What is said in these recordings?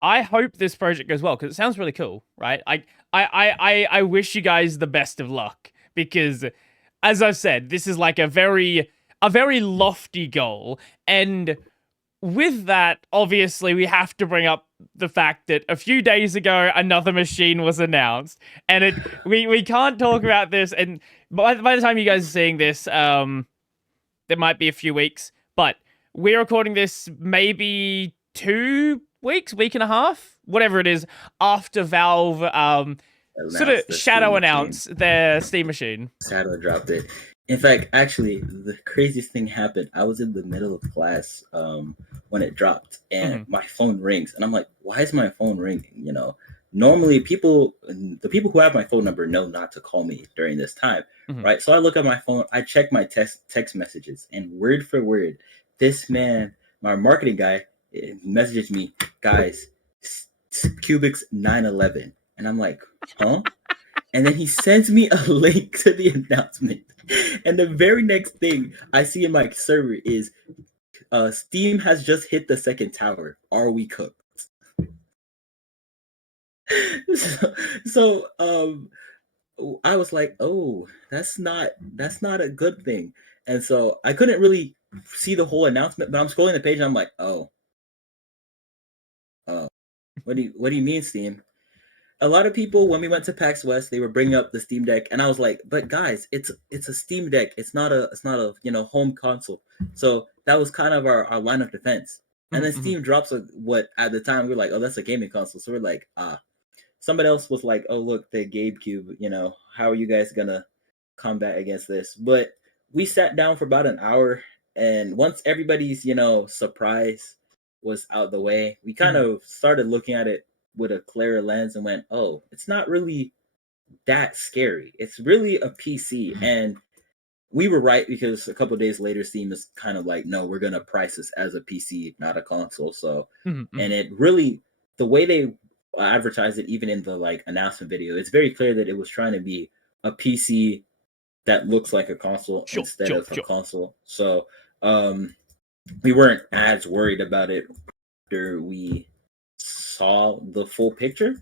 I hope this project goes well because it sounds really cool, right? I wish you guys the best of luck because, as I've said, this is like a very lofty goal, and with that, obviously, we have to bring up the fact that a few days ago another machine was announced, and we can't talk about this. And by the time you guys are seeing this, there might be a few weeks, but we're recording this maybe 2 weeks, week and a half, whatever it is, after Valve sort of Announced the Steam shadow machine. announced their Steam machine. Shadow dropped it. In fact, actually, the craziest thing happened. I was in the middle of class when it dropped, and Mm-hmm. my phone rings, and I'm like, "Why is my phone ringing?" Normally the people who have my phone number know not to call me during this time, Mm-hmm. right? So I look at my phone, I check my text messages, and word for word, this man, my marketing guy, messages me, guys, Cubix 911, and I'm like, huh? And then he sends me a link to the announcement. And the very next thing I see in my server is Steam has just hit the second tower. Are we cooked? So I was like, oh, that's not a good thing. And so I couldn't really see the whole announcement, but I'm scrolling the page and I'm like, oh, what do you mean, Steam? A lot of people when we went to PAX West, they were bringing up the Steam Deck, and I was like, "But guys, it's a Steam Deck. It's not a home console." So that was kind of our line of defense. And then Mm-hmm. Steam drops what at the time we were like, "Oh, that's a gaming console." So we're like, ah. Somebody else was like, "Oh, look, the GameCube. How are you guys gonna combat against this?" But we sat down for about an hour, and once everybody's surprise was out the way, we kind Mm-hmm. of started looking at it with a clearer lens and went, "Oh, it's not really that scary. It's really a PC." And we were right because a couple of days later, Steam is kind of like, "No, we're gonna price this as a PC, not a console." So, Mm-hmm. and it really the way they advertised it, even in the like announcement video, it's very clear that it was trying to be a PC that looks like a console Sure, instead sure, of a sure. console. So, um, we weren't as worried about it after we saw the full picture,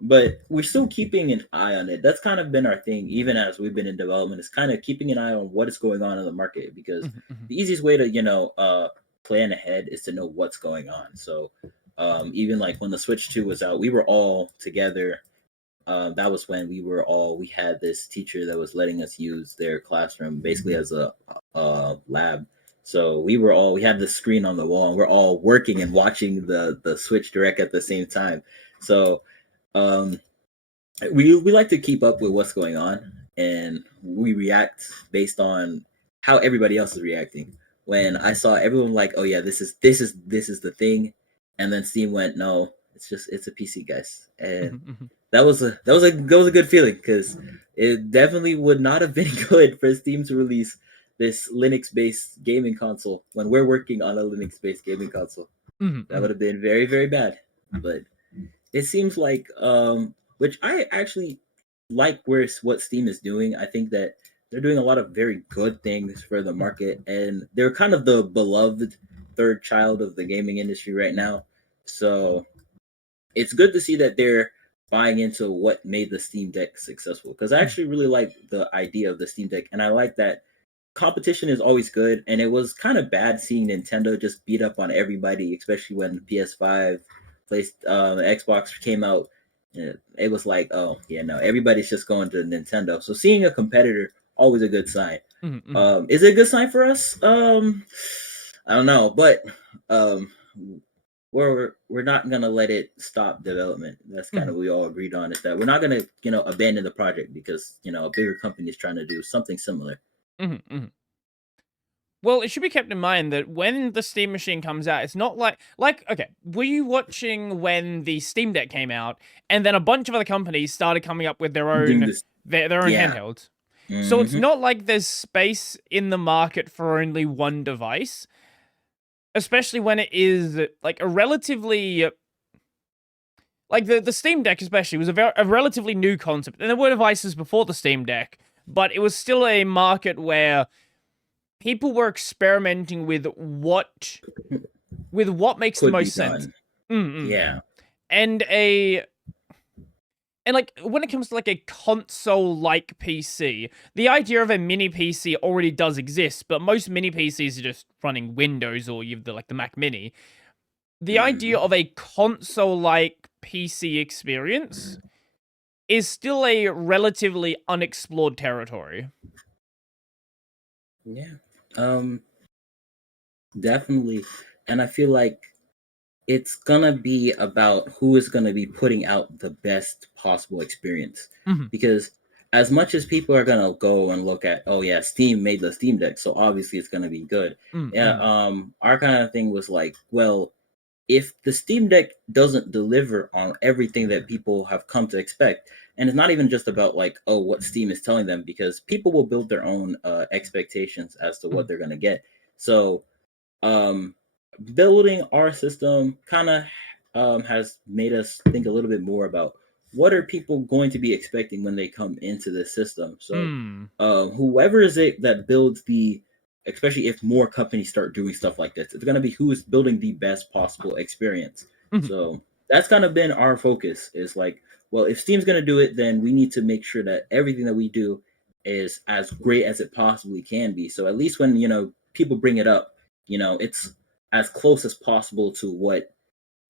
but we're still keeping an eye on it. That's kind of been our thing, even as we've been in development, is kind of keeping an eye on what is going on in the market because Mm-hmm. the easiest way to, plan ahead is to know what's going on. So, even like when the Switch 2 was out, we were all together. That was when we had this teacher that was letting us use their classroom basically as a lab. So we had the screen on the wall and we're all working and watching the Switch Direct at the same time. So um, we like to keep up with what's going on and we react based on how everybody else is reacting. When I saw everyone like, oh yeah, this is the thing, and then Steam went, no, it's a PC, guys, and Mm-hmm. that was a good feeling because it definitely would not have been good for Steam to release this Linux based gaming console when we're working on a Linux based gaming console. That Mm-hmm. would have been very very bad. But it seems like which I actually like where what Steam is doing. I think that they're doing a lot of very good things for the market, and they're kind of the beloved third child of the gaming industry right now. So it's good to see that they're buying into what made the Steam Deck successful. Because I actually really like the idea of the Steam Deck, and I like that competition is always good. And it was kind of bad seeing Nintendo just beat up on everybody, especially when PS5, Xbox came out. It was like, oh yeah, no, everybody's just going to Nintendo. So seeing a competitor always a good sign. Mm-hmm. Is it a good sign for us? I don't know, but um, we're not gonna let it stop development. That's kind Mm-hmm. of what we all agreed on, is that we're not gonna abandon the project because a bigger company is trying to do something similar. Mm-hmm. Well, it should be kept in mind that when the Steam machine comes out, it's not like okay, were you watching when the Steam Deck came out and then a bunch of other companies started coming up with their Doing own this, their own yeah. handhelds? So it's Mm-hmm. not like there's space in the market for only one device, especially when it is like a relatively like the Steam Deck especially was a relatively new concept. And there were devices before the Steam Deck, but it was still a market where people were experimenting with what makes the Could be most sense. done. Mm-mm. Yeah. and like when it comes to like a console like PC, the idea of a mini PC already does exist, but most mini PCs are just running Windows or you've the like the Mac Mini. The idea Mhm. of a console like PC experience is still a relatively unexplored territory. Yeah. Um, Definitely. And I feel like it's gonna be about who is gonna be putting out the best possible experience. Mhm, Because as much as people are gonna go and look at, oh yeah, Steam made the Steam Deck, so obviously it's gonna be good. mm, Yeah, mm, our kind of thing was like, well, if the Steam Deck doesn't deliver on everything that people have come to expect, and it's not even just about like, oh, what Steam is telling them, because people will build their own expectations as to what mm, they're gonna get. So um, building our system kind of has made us think a little bit more about what are people going to be expecting when they come into this system. So mm, whoever is it that builds the, especially if more companies start doing stuff like this, it's going to be who is building the best possible experience. mhm, So that's kind of been our focus, is like, well, if Steam's going to do it, then we need to make sure that everything that we do is as great as it possibly can be. So at least when, people bring it up, it's as close as possible to what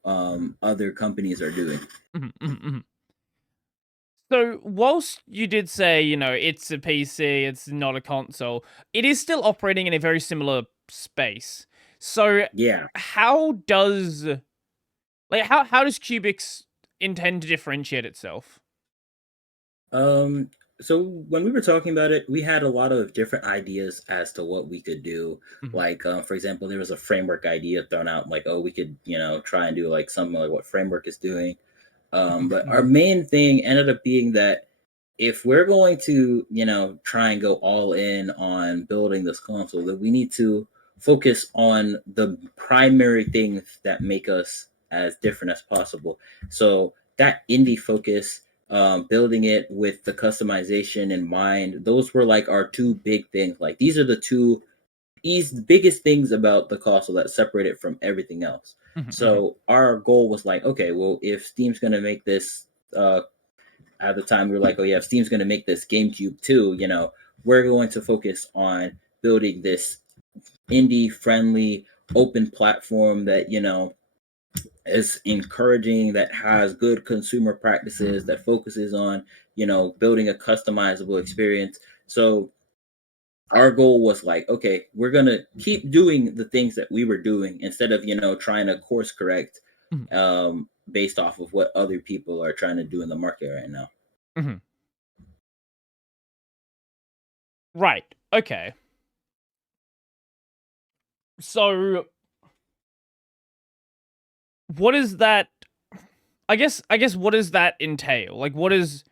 other companies are doing. mhm, mhm, mhm. So, whilst you did say, it's a PC, it's not a console, it is still operating in a very similar space. So, Yeah. how does how does Cubix intend to differentiate itself? Um, so when we were talking about it, we had a lot of different ideas as to what we could do. Mhm, Like, for example, there was a framework idea thrown out, like, oh, we could, try and do like something like what framework is doing. mhm, But our mhm, main thing ended up being that if we're going to, try and go all in on building this console, then we need to focus on the primary things that make us as different as possible. So that indie focus, building it with the customization in mind, those were like our two big things. Like these are the two biggest things about the console that separate it from everything else. mhm, mhm, So our goal was like, okay, well, if Steam's going to make this, at the time we were like, oh yeah, if Steam's going to make this GameCube too, we're going to focus on building this indie friendly open platform that is encouraging, that has good consumer practices, that focuses on building a customizable experience. So our goal was like, okay, we're gonna keep doing the things that we were doing instead of trying to course correct mhm, based off of what other people are trying to do in the market right now. mhm. Right. Okay. So, what is that? I guess what does that entail? Like, what is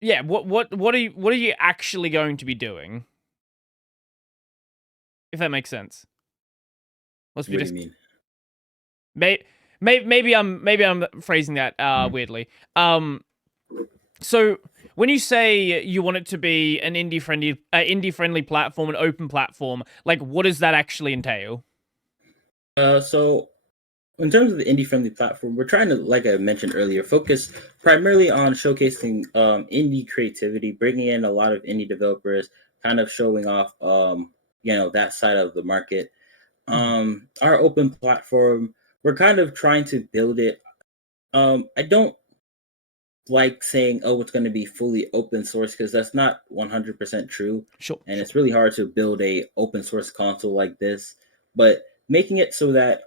yeah, what are you actually going to be doing? If that makes sense. Let's be What do you just mean? may, maybe I'm phrasing that weirdly. Um so when you say you want it to be an indie friendly platform, an open platform, like what does that actually entail? So in terms of the indie friendly platform, we're trying to, like I mentioned earlier, focus primarily on showcasing indie creativity, bringing in a lot of indie developers, kind of showing off that side of the market. Mhm. Our open platform, we're kind of trying to build it. I don't like saying, oh, it's going to be fully open source, because that's not 100% true. Sure, And sure. it's really hard to build a open source console like this. But making it so that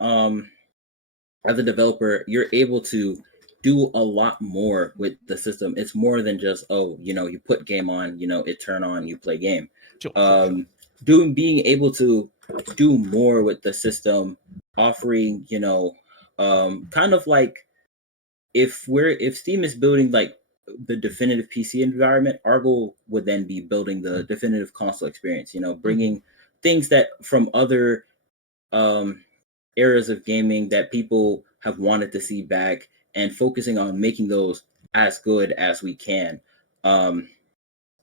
as a developer, you're able to do a lot more with the system. It's more than just, oh, you put game on, it turn on, you play game. Sure, sure, sure. Um, being able to do more with the system, offering, kind of like, if Steam is building like the definitive PC environment, our goal would then be building the definitive console experience. Mhm. Bringing things that from other um, eras of gaming that people have wanted to see back, and focusing on making those as good as we can. Um,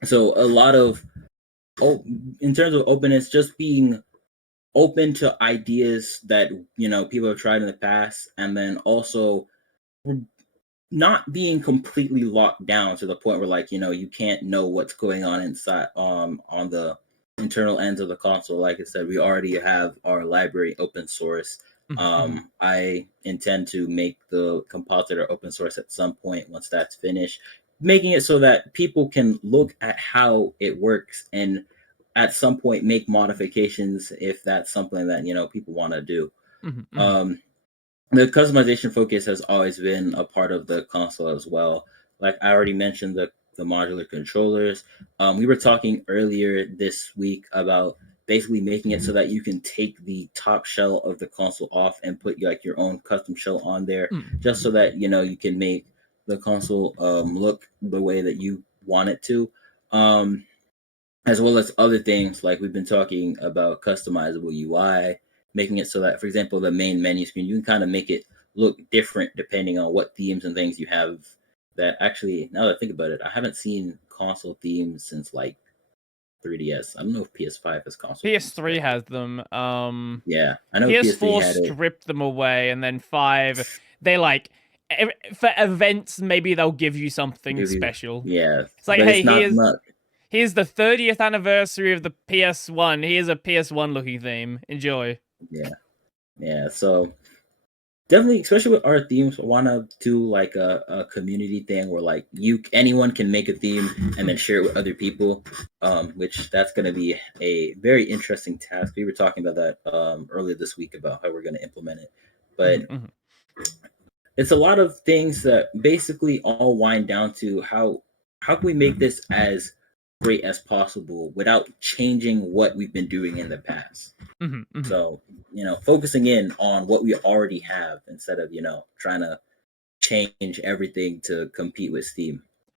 so a lot of, oh, in terms of openness, just being open to ideas that people have tried in the past, and then also not being completely locked down to the point where like you can't know what's going on inside on the internal ends of the console. Like I said, we already have our library open source. I intend to make the compositor open source at some point once that's finished, making it so that people can look at how it works and at some point make modifications if that's something that people want to do. um the customization focus has always been a part of the console as well. Like I already mentioned, the modular controllers. We were talking earlier this week about basically making it so that you can take the top shell of the console off and put like your own custom shell on there, just so that you can make the console look the way that you want it to. Um, as well as other things like we've been talking about customizable UI, making it so that, for example, the main menu screen, you can kind of make it look different depending on what themes and things you have. That actually, now that I think about it, I haven't seen console themes since like 3DS. I don't know if PS5 has console themes PS3 yet. has them. Yeah, I know PS3 PS4 had it. stripped them away, and then 5, they like for events maybe they'll give you something Give you, special. yeah, It's like, but hey, it's not. here's the 30th anniversary of the PS1. Here's a PS1 looking theme. Enjoy. Yeah, yeah. So definitely, especially with our themes, want to do like a community thing where like anyone can make a theme and then share it with other people. Which that's going to be a very interesting task. We were talking about that earlier this week about how we're going to implement it, but it's a lot of things that basically all wind down to how can we make this as great as possible without changing what we've been doing in the past. So, focusing in on what we already have instead of, trying to change everything to compete with Steam.